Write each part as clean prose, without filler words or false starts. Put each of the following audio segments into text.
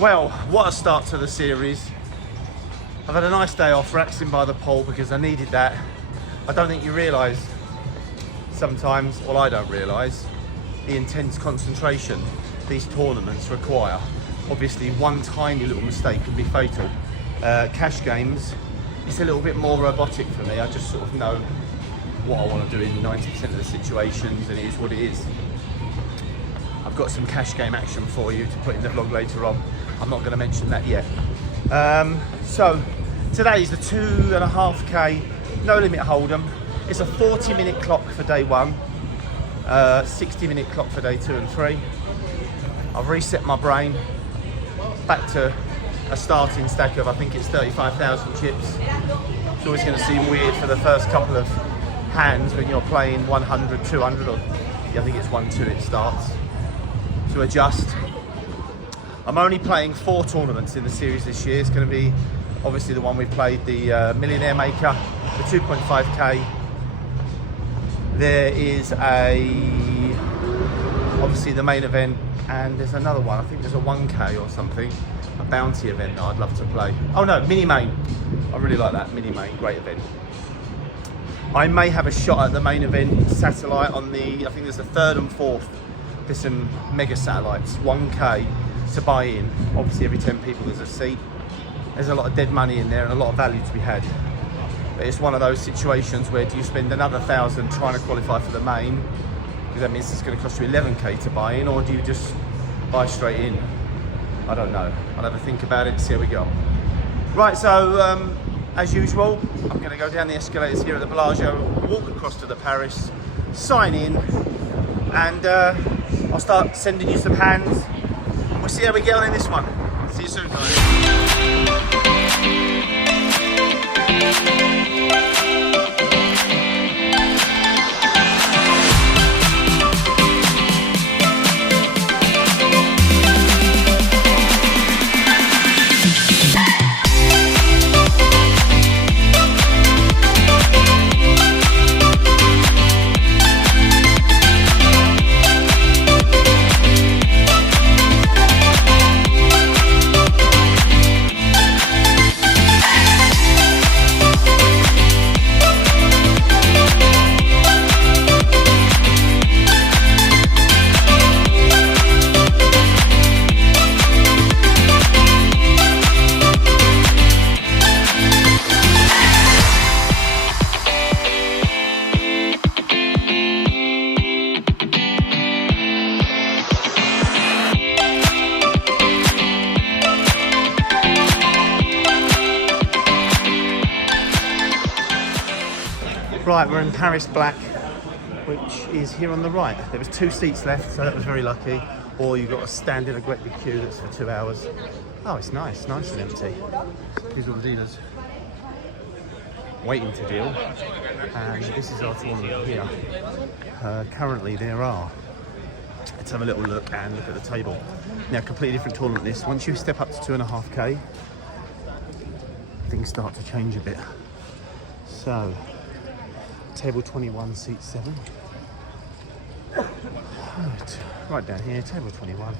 Well, what a start to the series. I've had a nice day off relaxing by the pool because I needed that. I don't think you realise sometimes, well I don't realise, the intense concentration these tournaments require. Obviously one tiny little mistake can be fatal. Cash games, it's a little bit more robotic for me. I just sort of know what I want to do in 90% of the situations, and it is what it is. I've got some cash game action for you to put in the vlog later on. I'm not going to mention that yet. So today's the 2.5k no limit hold'em. It's a 40-minute clock for day one, 60-minute clock for day 2 and 3. I've reset my brain back to a starting stack of, I think it's 35,000 chips. It's always going to seem weird for the first couple of hands when you're playing 100, 200, or I think it's 1-2 it starts, to adjust. I'm only playing 4 tournaments in the series this year. It's going to be obviously the one we've played, the Millionaire Maker, the 2.5k. There is obviously the main event, and there's another one. I think there's a 1k or something, a bounty event that I'd love to play. Oh no, mini main. I really like that mini main, great event. I may have a shot at the main event satellite on the, I think there's the 3rd and 4th. There's some mega satellites, 1k to buy in. Obviously every 10 people there's a seat. There's a lot of dead money in there and a lot of value to be had. But it's one of those situations where do you spend another 1,000 trying to qualify for the main, because that means it's going to cost you 11k to buy in, or do you just buy straight in? I don't know. I'll have a think about it and see how we go. Right, so as usual, I'm going to go down the escalators here at the Bellagio, walk across to the Paris, sign in, and I'll start sending you some hands. We'll see how we get on in this one. See you soon, guys. Right, we're in Paris Black, which is here on the right. There was 2 seats left, so that was very lucky. Or you've got to stand in a great big queue that's for 2 hours. Oh, it's nice, nice and empty. Here's all the dealers waiting to deal. And this is our tournament here. Currently there are. Let's have a little look and look at the table. Now, completely different tournament this. Once you step up to 2.5k, things start to change a bit. So, table 21, seat 7. Right down here, table 21,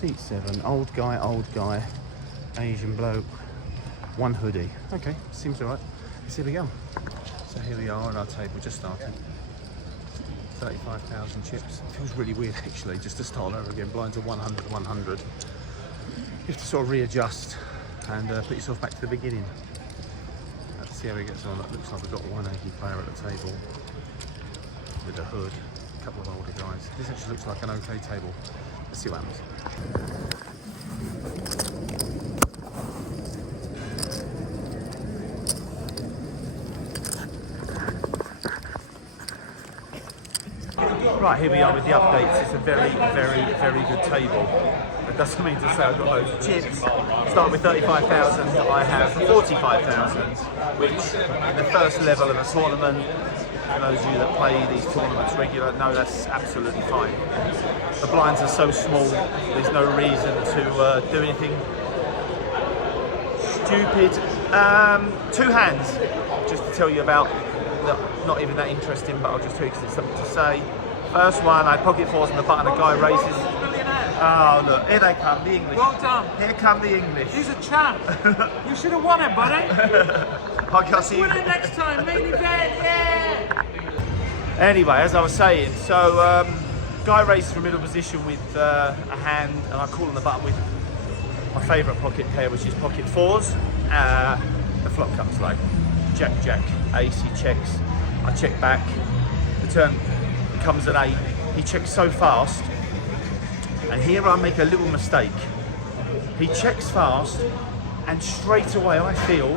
seat 7. Old guy, Asian bloke, 1 hoodie. Okay, seems alright. Let's see how we go. So here we are on our table, just starting. 35,000 chips. It feels really weird actually, just to start over again. Blinds are 100, 100. You have to sort of readjust and put yourself back to the beginning. Let's see how he gets on. It looks like we've got 180 player at the table with a hood, a couple of older guys. This actually looks like an okay table. Let's see what happens. Right, here we are with the updates. It's a very, very, very good table. That doesn't mean to say I've got loads of chips. Starting with 35,000, I have 45,000, which in the first level of a tournament, for those of you that play these tournaments regular, know that's absolutely fine. The blinds are so small, there's no reason to do anything stupid. 2 hands, just to tell you about, not even that interesting, but I'll just tell you because it's something to say. First one, I had pocket fours on the button, a guy raises. Oh, look, here they come, the English. Well done. Here come the English. He's a champ. You should have won it, buddy. I can't see Win it next time. Main event, yeah. Anyway, as I was saying, so guy races from middle position with a hand, and I call on the button with my favourite pocket pair, which is pocket 4s. The flop comes like Jack, Jack, ace, he checks. I check back. The turn comes at 8. He checks so fast, and here I make a little mistake. He checks fast, and straight away I feel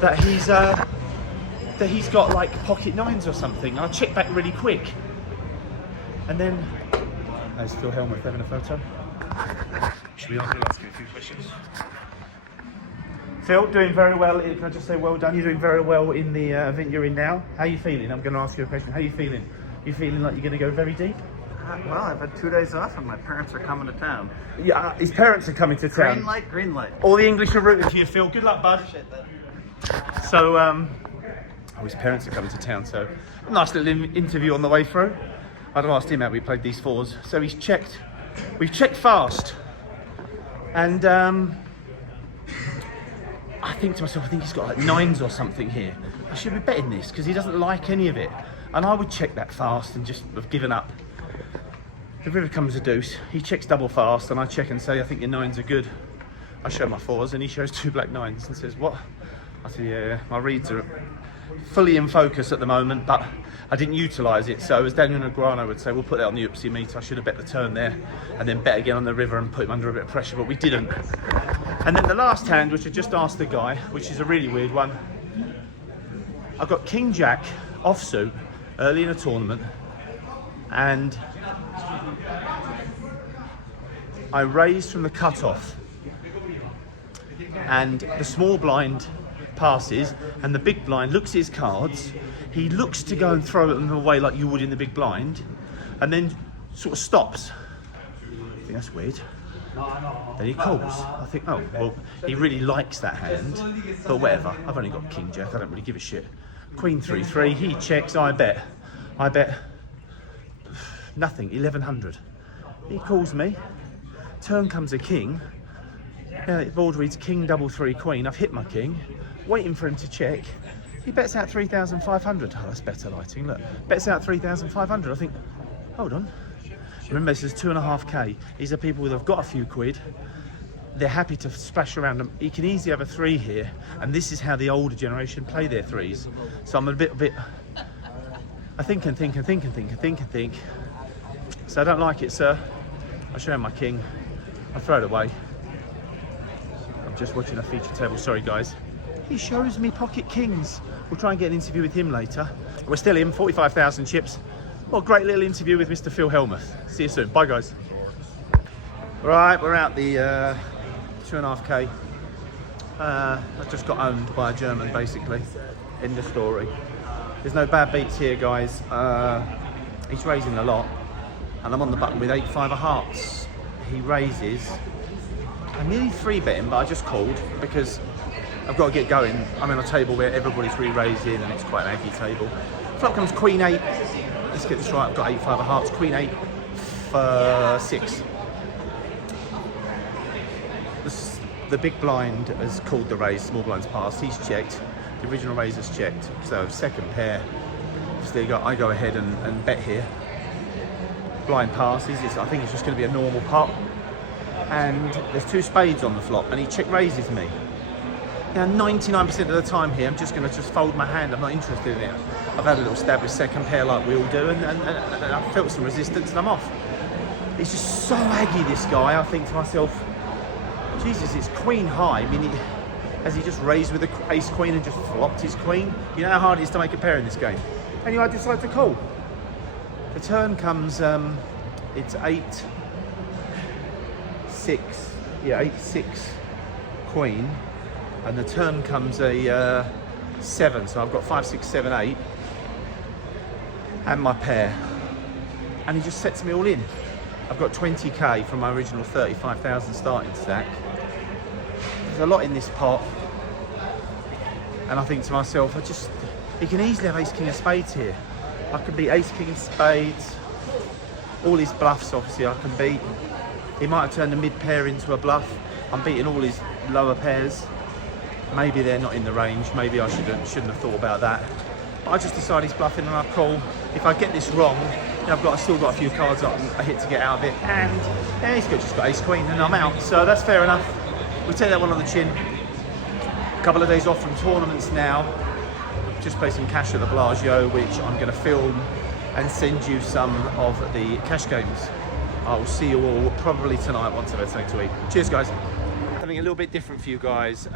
that he's got like pocket 9s or something. I check back really quick, and then there's Phil Helmuth having a photo. Should we ask you a few questions? Phil, doing very well. Can I just say well done? You're doing very well in the event you're in now. How are you feeling? I'm going to ask you a question. How are you feeling? You feeling like you're going to go very deep? Well, I've had 2 days off and my parents are coming to town. Yeah, his parents are coming to town. Green light, green light. All the English are rooting for you, Phil. Good luck, bud. Appreciate that. So, his parents are coming to town, so nice little interview on the way through. I'd have asked him how we played these 4s. So we've checked fast. And I think to myself, I think he's got like 9s or something here. I should be betting this, because he doesn't like any of it. And I would check that fast and just have given up. The river comes a deuce. He checks double fast, and I check and say, I think your 9s are good. I show my 4s, and he shows 2 black 9s and says, what? I said, yeah, my reads are fully in focus at the moment, but I didn't utilise it. So as Daniel Negreanu would say, we'll put that on the oopsie meter. I should have bet the turn there and then bet again on the river and put him under a bit of pressure, but we didn't. And then the last hand, which I just asked the guy, which is a really weird one. I've got King Jack offsuit early in a tournament, and I raised from the cutoff, and the small blind passes, and the big blind looks at his cards. He looks to go and throw them away like you would in the big blind, and then sort of stops. I think that's weird. Then he calls. I think, oh, well, he really likes that hand, but whatever. I've only got King Jack, I don't really give a shit. Queen 3-3, he checks, I bet nothing, 1100. He calls me, turn comes a king. Now the board reads king, double 3, queen. I've hit my king, waiting for him to check. He bets out 3,500. Oh, that's better lighting, look. Bets out 3,500. I think, hold on. Remember, this is 2.5k. These are people that have got a few quid. They're happy to splash around them. He can easily have a 3 here, and this is how the older generation play their 3s. So I'm a bit, I think and think and think and think and think and think. So I don't like it, sir. I show him my king. I throw it away. I'm just watching a feature table. Sorry, guys. He shows me pocket kings. We'll try and get an interview with him later. We're still in 45,000 chips. What a great little interview with Mr. Phil Helmuth. See you soon. Bye, guys. Right, we're out the 2.5k. I just got owned by a German, basically. End of story. There's no bad beats here, guys. He's raising a lot, and I'm on the button with 8-5 of hearts. He raises. I'm nearly 3-betting, but I just called because I've got to get going. I'm on a table where everybody's re-raising, and it's quite an aggy table. Flop comes Queen 8. Let's get this right. I've got 8-5 of hearts. Queen 8 for 6. The big blind has called the raise. Small blind's passed. He's checked. The original raiser's checked. So second pair. Obviously, I go ahead and bet here. Blind passes. I think it's just going to be a normal pot. And there's 2 spades on the flop, and he check raises me. Now 99% of the time here, I'm just going to fold my hand. I'm not interested in it. I've had a little stab with second pair like we all do, and I felt some resistance, and I'm off. He's just so aggy, this guy. I think to myself, Jesus, it's queen high. I mean, has he just raised with the ace queen and just flopped his queen? You know how hard it is to make a pair in this game. Anyway, I decide to call. The turn comes, it's 8-6. Yeah, 8-6 queen. And the turn comes a 7. So I've got 5, 6, 7, 8. And my pair. And he just sets me all in. I've got 20k from my original 35,000 starting stack. There's a lot in this pot. And I think to myself, he can easily have ace king of spades here. I can beat ace king of spades. All his bluffs, obviously, I can beat. He might have turned the mid pair into a bluff. I'm beating all his lower pairs. Maybe they're not in the range. Maybe I shouldn't have thought about that. But I just decided he's bluffing and I call. If I get this wrong, you know, I've still got a few cards I hit to get out of it. And yeah, he's just got ace queen and I'm out. So that's fair enough. We take that one on the chin. A couple of days off from tournaments now. Just play some cash at the Bellagio, which I'm going to film and send you some of the cash games. I will see you all probably tonight once I've had something to eat. Cheers, guys. Something a little bit different for you guys.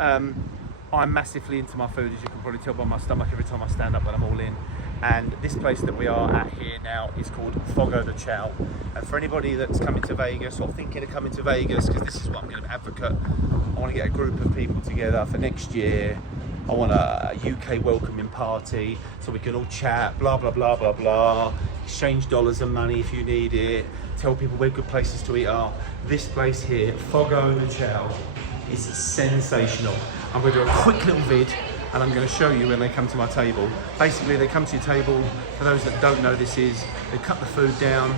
I'm massively into my food, as you can probably tell by my stomach every time I stand up when I'm all in. And this place that we are at here now is called Fogo de Chao. And for anybody that's coming to Vegas or thinking of coming to Vegas, because this is what I'm going to advocate, I want to get a group of people together for next year. I want a UK welcoming party so we can all chat, blah, blah, blah, blah, blah. Exchange dollars and money if you need it. Tell people where good places to eat are. This place here, Fogo de Chao, is sensational. I'm going to do a quick little vid and I'm going to show you when they come to my table. Basically, they come to your table. For those that don't know, they cut the food down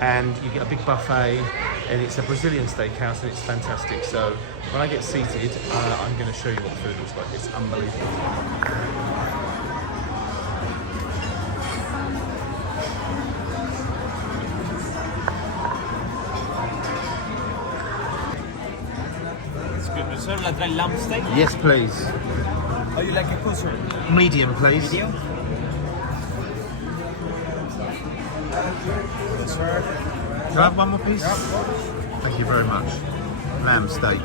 and you get a big buffet, and it's a Brazilian steakhouse and it's fantastic. So when I get seated, I'm going to show you what the food looks like. It's unbelievable. Serve la dry lamb steak. Yes, please. Oh, you like a kosher? Medium, please. Medium. Yes, sir. Can I have one more piece? Yep. Thank you very much. Lamb steak.